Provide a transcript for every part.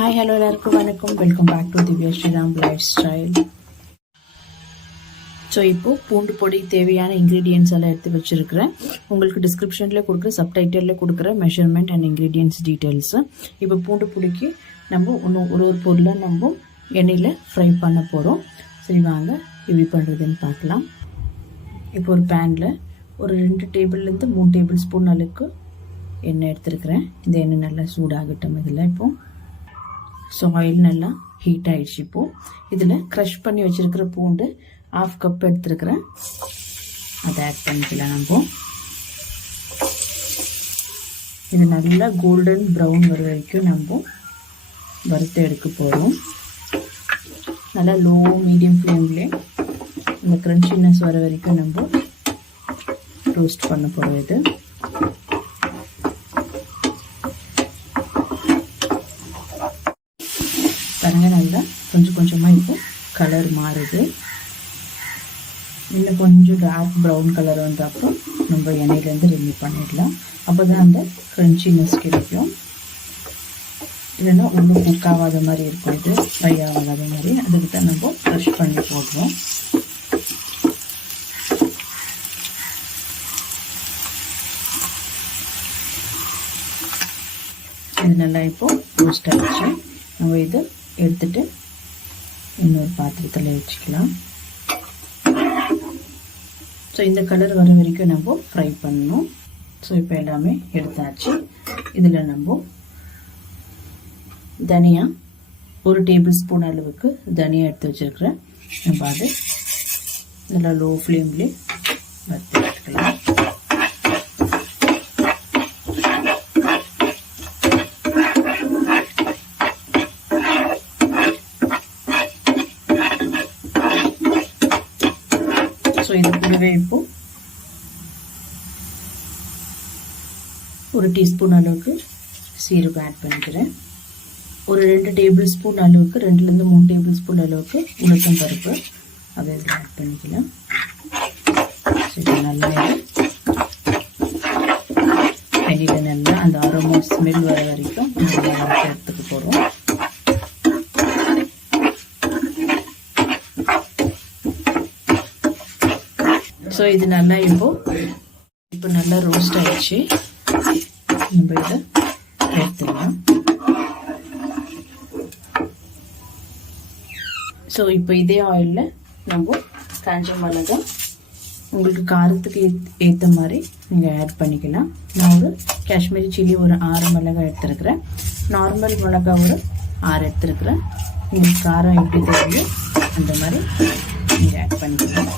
Hi hello எல்லாருக்கும் வணக்கம். Welcome back to Divya Sriram lifestyle. So இப்போது பூண்டு பொடி தேவையான இன்க்ரீடியன்ஸ் எல்லாம் எடுத்து வச்சுருக்கிறேன். உங்களுக்கு டிஸ்கிரிப்ஷனில் கொடுக்குற சப்டைட்டிலில் கொடுக்குற மெஷர்மெண்ட் அண்ட் இன்க்ரீடியன்ஸ் டீட்டெயில்ஸு. இப்போ பூண்டு பொடிக்கு நம்ம இன்னும் ஒரு பொருளை நம்ம எண்ணெயில் ஃப்ரை பண்ண போகிறோம். சரி வாங்க எப்படி பண்ணுறதுன்னு பார்க்கலாம். இப்போ ஒரு பேனில் ஒரு 2 டேபிள்லேருந்து 3 டேபிள் ஸ்பூன் அளவுக்கு எண்ணெய் எடுத்துருக்கிறேன். இந்த எண்ணெய் நல்லா சூடாகட்டும். இதில் இப்போது ஸோ ஆயில் நல்லா ஹீட் ஆகிடுச்சு. இப்போது இதில் க்ரஷ் பண்ணி வச்சுருக்கிற பூண்டு 1/2 கப் எடுத்துருக்கிறேன். அதை ஆட் பண்ணிக்கலாம். நம்ம இது நல்லா கோல்டன் ப்ரௌன் வர வரைக்கும் நம்ம வறுத்து எடுக்க போகிறோம். நல்லா லோ மீடியம் ஃப்ளேம்லேயே இந்த க்ரன்ச்சினஸ் வர வரைக்கும் நம்ம ரோஸ்ட் பண்ண போகிறோம். இது பாருங்க, நல்லா கொஞ்சம் கொஞ்சமாக இப்போ கலர் மாறுது. இன்னும் கொஞ்சம் டார்க் ப்ரௌன் கலர் வந்த அப்புறம் நம்ம எண்ணெயிலேருந்து ரிமூவ் பண்ணிடலாம். அப்போ தான் அந்த க்ரன்ச்சினஸ் கிடைக்கும். இல்லைன்னா உள்ள குக் ஆகாத மாதிரி இருக்கும், இது ஃப்ரை ஆகாத மாதிரி. அதுக்கு தான் நம்ம க்ரஷ் பண்ணி போடுறோம். இது நல்லா இப்போது ரோஸ்ட் ஆகிடுச்சு. நம்ம இது எடுத்துட்டு இன்னொரு பாத்திரத்தில் வச்சுக்கலாம். ஸோ இந்த கலர் வர வரைக்கும் நம்ம ஃப்ரை பண்ணணும். ஸோ இப்போ எல்லாமே எடுத்தாச்சு. இதில் நம்ம தனியா 1 டேபிள் ஸ்பூன் அளவுக்கு தனியா எடுத்து வச்சுருக்கிறேன். நம்ம அது நல்லா லோ ஃப்ளேம்லேயே வறுத்து எடுத்துக்கலாம். ஸோ இது கூடவே இப்போ 1 டீஸ்பூன் அளவுக்கு சீரகம் ஆட் பண்ணிக்கிறேன். ஒரு 2 டேபிள் ஸ்பூன் அளவுக்கு 2லேருந்து 3 டேபிள் ஸ்பூன் அளவுக்கு உளுத்தம் பருப்பு அதை இதில் ஆட் பண்ணிக்கலாம். இது நல்லா எண்ணெயில் நல்லா அந்த அரோமா ஸ்மெல் வர வரைக்கும் நல்லா எடுத்துக்க போகிறோம். ஸோ இது நல்லா இப்போ நல்லா ரோஸ்ட் ஆகிடுச்சு. நம்ம இதை எடுத்துடலாம். ஸோ இப்போ இதே ஆயிலில் நம்ம காஞ்ச மிளகா உங்களுக்கு காரத்துக்கு ஏற்ற மாதிரி நீங்கள் ஆட் பண்ணிக்கலாம். நான் ஒரு காஷ்மீரி சில்லி ஒரு 6 மிளகாய் எடுத்துருக்கிறேன். நார்மல் மிளகா ஒரு 6 எடுத்துருக்கிறேன். உங்களுக்கு காரம் எப்படி தேவையோ அந்த மாதிரி நீங்கள் ஆட் பண்ணிக்கலாம்.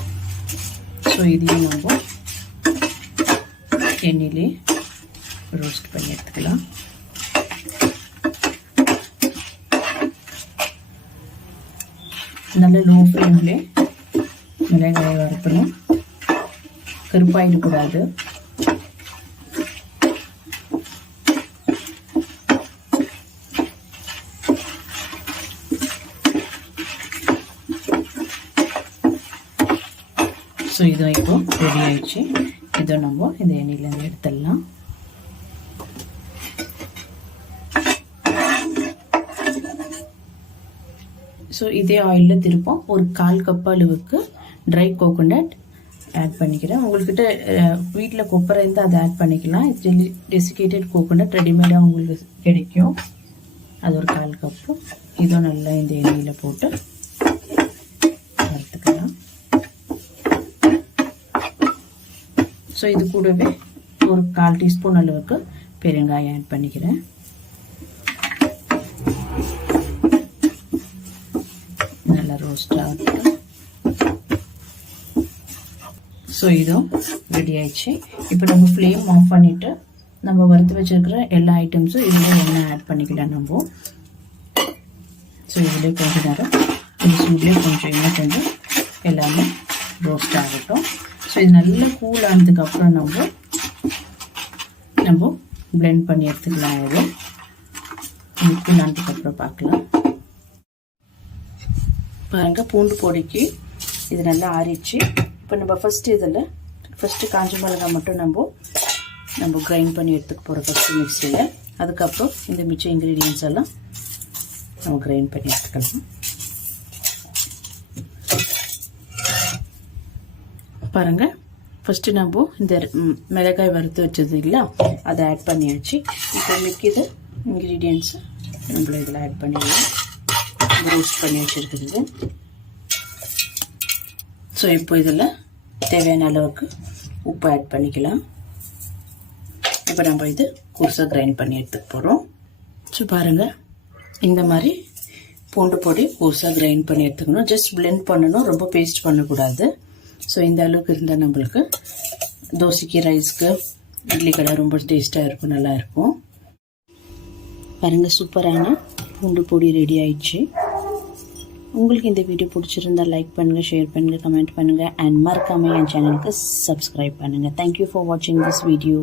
ஸோ இதையும் நம்ம எண்ணெயிலே ரோஸ்ட் பண்ணி எடுத்துக்கலாம். நல்ல லோ ஃப்ளேம்லே மிளகாயை வறுக்கணும், கருப்பாயிடக்கூடாது. ஸோ இதுவும் இப்போ ரெடி ஆயிடுச்சு. இதை நம்ம இந்த எண்ணெயிலேருந்து எடுத்துடலாம். ஸோ இதே ஆயிலில் திருப்பம் ஒரு 1/4 கப் அளவுக்கு ட்ரை கோகோனட் ஆட் பண்ணிக்கிறேன். உங்கள்கிட்ட வீட்டில் கொப்பரை இருந்தால் அதை ஆட் பண்ணிக்கலாம். இது டெசிகேட்டட் கோகோனட் ரெடிமேடாக உங்களுக்கு கிடைக்கும். அது ஒரு 1/4 கப்பு. இதுவும் நல்லா இந்த எண்ணெயில் போட்டு வறுத்துக்கலாம். ஸோ இது கூடவே ஒரு 1/4 டீஸ்பூன் அளவுக்கு பெருங்காயம் ஆட் பண்ணிக்கிறேன். நல்லா ரோஸ்ட் ஆகட்டும். ஸோ இதுவும் ரெடி ஆயிடுச்சு. இப்போ நம்ம ஃப்ளேம் ஆஃப் பண்ணிவிட்டு நம்ம வறுத்து வச்சுருக்கிற எல்லா ஐட்டம்ஸும் இதில் எண்ணெய் ஆட் பண்ணிக்கலாம் நம்ம. ஸோ இதில் கொஞ்சம் நேரம் இந்த சூட்லேயே கொஞ்சம் இன்னும் கொஞ்சம் எல்லாமே ரோஸ்ட் ஆகட்டும். ஸோ இது நல்லா கூல் ஆனதுக்கப்புறம் நம்ம பிளெண்ட் பண்ணி எடுத்துக்கலாம். இது கூல் ஆனதுக்கப்புறம் பார்க்கலாம். பாருங்கள், பூண்டு பொடிக்கு இது நல்லா ஆறிடுச்சு. இப்போ நம்ம ஃபஸ்ட்டு காஞ்ச மிளகாய் மட்டும் நம்ம கிரைண்ட் பண்ணி எடுத்துக்க போகிறோம் ஃபஸ்ட்டு மிக்ஸியில். அதுக்கப்புறம் இந்த மிச்ச இன்க்ரீடியன்ஸ் எல்லாம் நம்ம கிரைண்ட் பண்ணி எடுத்துக்கலாம். பாருங்கள், ஃபஸ்ட்டு நம்ம இந்த மிளகாய் வறுத்து வச்சது இல்லை, அதை ஆட் பண்ணியாச்சு. இப்போ மிக்கிது இன்க்ரீடியன்ட்ஸு நம்மள இதில் ஆட் பண்ணிடலாம். ரோஸ்ட் பண்ணி வச்சுருக்குது. ஸோ இப்போ இதில் தேவையான அளவுக்கு உப்பு ஆட் பண்ணிக்கலாம். இப்போ நம்ம இது குருசாக கிரைண்ட் பண்ணி எடுத்துக்க போகிறோம். ஸோ பாருங்கள், இந்த மாதிரி பூண்டு பொடி குருசாக கிரைண்ட் பண்ணி எடுத்துக்கணும். ஜஸ்ட் பிளெண்ட் பண்ணணும், ரொம்ப பேஸ்ட் பண்ணக்கூடாது. ஸோ இந்த அளவுக்கு இருந்தால் நம்மளுக்கு தோசைக்கு, ரைஸ்க்கு, இட்லி கடை ரொம்ப டேஸ்ட்டாக இருக்கும், நல்லாயிருக்கும். பாருங்கள், சூப்பரான பூண்டு பொடி ரெடி ஆயிடுச்சு. உங்களுக்கு இந்த வீடியோ பிடிச்சிருந்தா லைக் பண்ணுங்கள், ஷேர் பண்ணுங்கள், கமெண்ட் பண்ணுங்கள், அண்ட் மறக்காமல் என் சேனலுக்கு சப்ஸ்கிரைப் பண்ணுங்கள். தேங்க்யூ ஃபார் வாட்சிங் திஸ் வீடியோ.